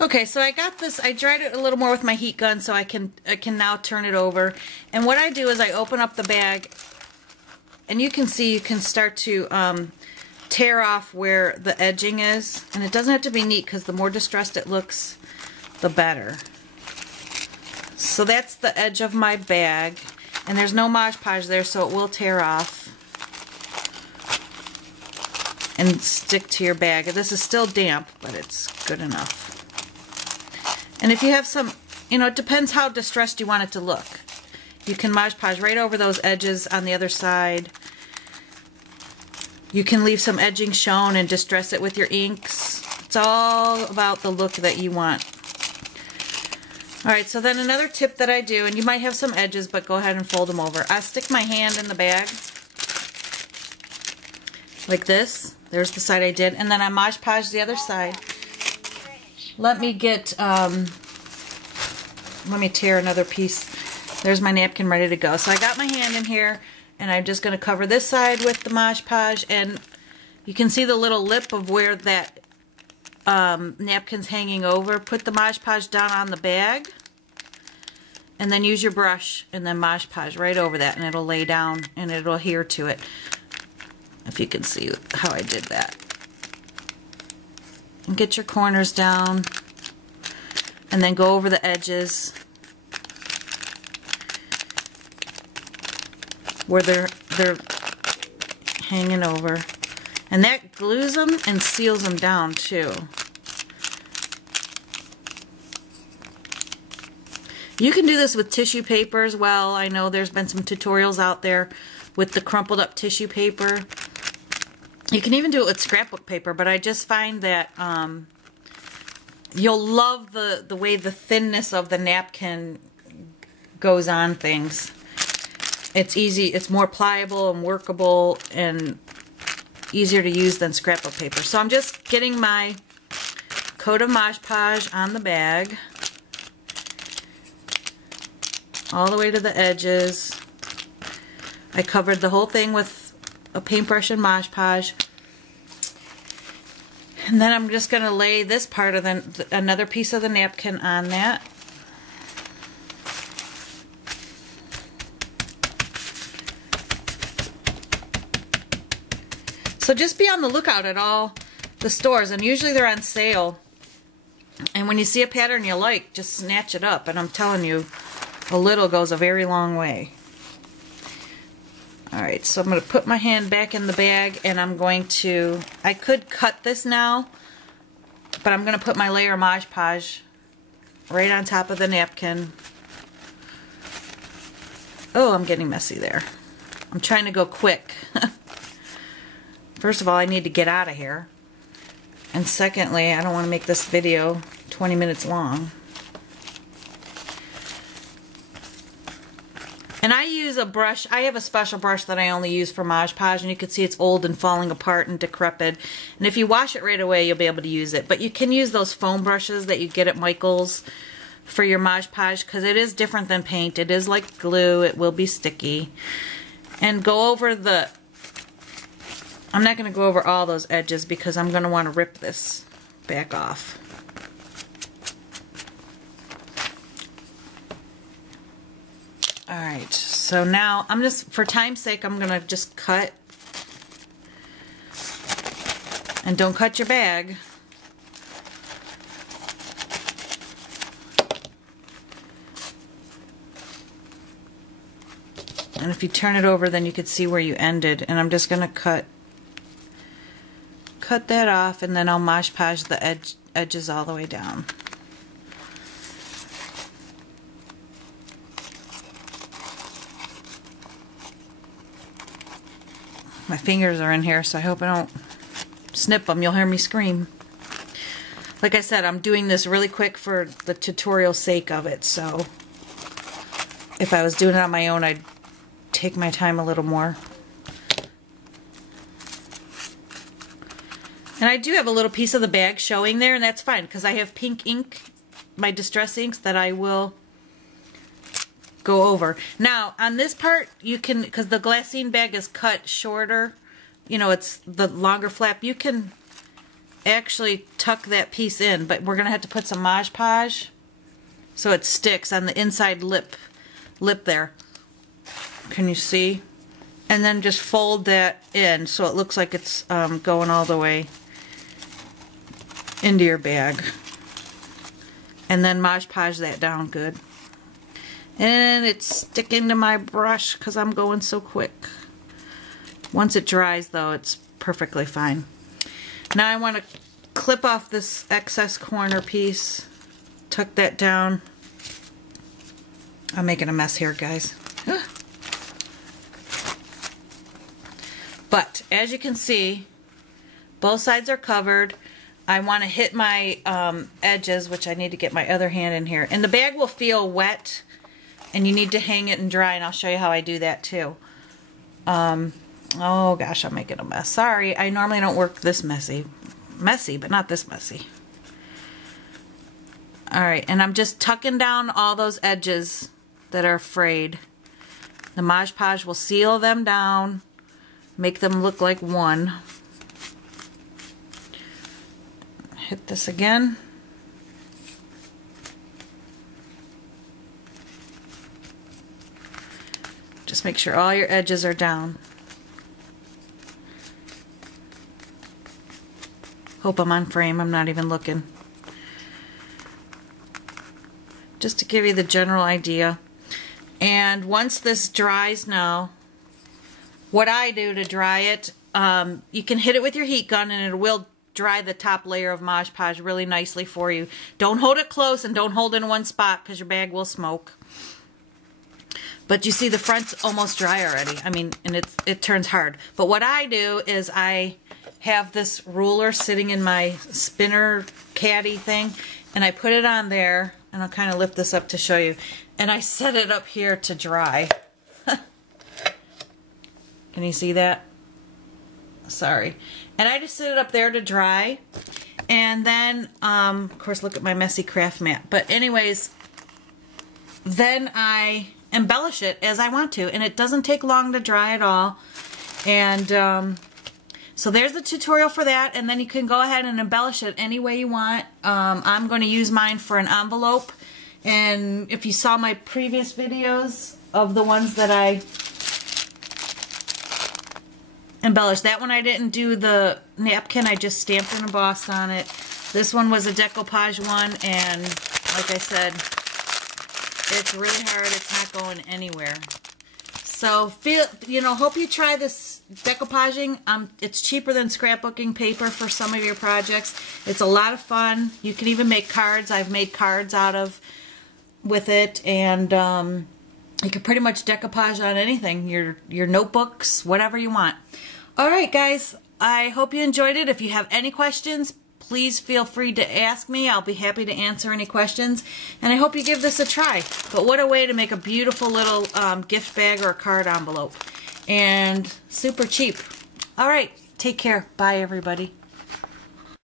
Okay, so I got this, I dried it a little more with my heat gun so I can now turn it over. And what I do is I open up the bag, and you can see you can start to tear off where the edging is. And it doesn't have to be neat because the more distressed it looks, the better. So that's the edge of my bag. And there's no Mod Podge there, so it will tear off and stick to your bag. This is still damp, but it's good enough. And if you have some, you know, it depends how distressed you want it to look. You can Mod Podge right over those edges on the other side. You can leave some edging shown and distress it with your inks. It's all about the look that you want. Alright, so then another tip that I do, and you might have some edges, but go ahead and fold them over. I stick my hand in the bag like this. There's the side I did. And then I Mod Podge the other side. Let me get, let me tear another piece. There's my napkin ready to go. So I got my hand in here, and I'm just going to cover this side with the Mod Podge, and you can see the little lip of where that napkin's hanging over. Put the Mod Podge down on the bag, and then use your brush, and then Mod Podge right over that, and it'll lay down, and it'll adhere to it. If you can see how I did that. And get your corners down, and then go over the edges where they're hanging over, and that glues them and seals them down too. You can do this with tissue paper as well. I know there's been some tutorials out there with the crumpled up tissue paper. You can even do it with scrapbook paper, but I just find that you'll love the way the thinness of the napkin goes on things. It's easy, it's more pliable and workable and easier to use than scrapbook paper. So I'm just getting my coat of Mod Podge on the bag all the way to the edges. I covered the whole thing with a paintbrush and Mod Podge. And then I'm just going to lay this part of another piece of the napkin on that. So just be on the lookout at all the stores, and usually they're on sale. And when you see a pattern you like, just snatch it up. And I'm telling you, a little goes a very long way. Alright, so I'm going to put my hand back in the bag, and I'm going to, I could cut this now, but I'm going to put my layer of Mod Podge right on top of the napkin. Oh, I'm getting messy there. I'm trying to go quick. First of all, I need to get out of here. And secondly, I don't want to make this video 20 minutes long. And I use a brush, I have a special brush that I only use for Mod Podge, and you can see it's old and falling apart and decrepit. And if you wash it right away, you'll be able to use it. But you can use those foam brushes that you get at Michael's for your Mod Podge, because it is different than paint. It is like glue, it will be sticky. And go over the, I'm not going to go over all those edges because I'm going to want to rip this back off. Alright, so now I'm just, for time's sake, I'm going to just cut. And don't cut your bag. And if you turn it over, then you can see where you ended. And I'm just going to cut that off, and then I'll Mod Podge the edges all the way down. My fingers are in here, so I hope I don't snip them. You'll hear me scream. Like I said, I'm doing this really quick for the tutorial sake of it, so if I was doing it on my own, I'd take my time a little more. And I do have a little piece of the bag showing there, and that's fine, because I have pink ink, my distress inks, that I will go over. Now, on this part, you can, because the glassine bag is cut shorter, you know, it's the longer flap, you can actually tuck that piece in, but we're gonna have to put some Mod Podge so it sticks on the inside lip there. Can you see? And then just fold that in so it looks like it's going all the way into your bag. And then Mod Podge that down good. And it's sticking to my brush because I'm going so quick. Once it dries though, it's perfectly fine. Now I want to clip off this excess corner piece, tuck that down. I'm making a mess here, guys. But as you can see, both sides are covered. I want to hit my edges, which I need to get my other hand in here. And the bag will feel wet, and you need to hang it and dry, and I'll show you how I do that too. Oh gosh, I'm making a mess. Sorry, I normally don't work this messy. Messy, but not this messy. Alright, and I'm just tucking down all those edges that are frayed. The Mod Podge will seal them down, make them look like one. Hit this again. Just make sure all your edges are down. Hope I'm on frame, I'm not even looking. Just to give you the general idea. And once this dries now, what I do to dry it, you can hit it with your heat gun and it will dry the top layer of Mod Podge really nicely for you. Don't hold it close and don't hold it in one spot because your bag will smoke. But you see the front's almost dry already. I mean, and it turns hard. But what I do is I have this ruler sitting in my spinner caddy thing, and I put it on there, and I'll kind of lift this up to show you, and I set it up here to dry. Can you see that? Sorry. And I just set it up there to dry, and then, of course, look at my messy craft mat. But anyways, then I embellish it as I want to, and it doesn't take long to dry at all. And so there's the tutorial for that, and then you can go ahead and embellish it any way you want. I'm going to use mine for an envelope, and if you saw my previous videos of the ones that I embellished, that one I didn't do the napkin, I just stamped and embossed on it. This one was a decoupage one, and like I said, it's really hard. It's not going anywhere. So hope you try this decoupaging. It's cheaper than scrapbooking paper for some of your projects. It's a lot of fun. You can even make cards. I've made cards with it, and you can pretty much decoupage on anything. Your notebooks, whatever you want. All right, guys. I hope you enjoyed it. If you have any questions, please feel free to ask me. I'll be happy to answer any questions. And I hope you give this a try. But what a way to make a beautiful little gift bag or a card envelope. And super cheap. All right. Take care. Bye, everybody.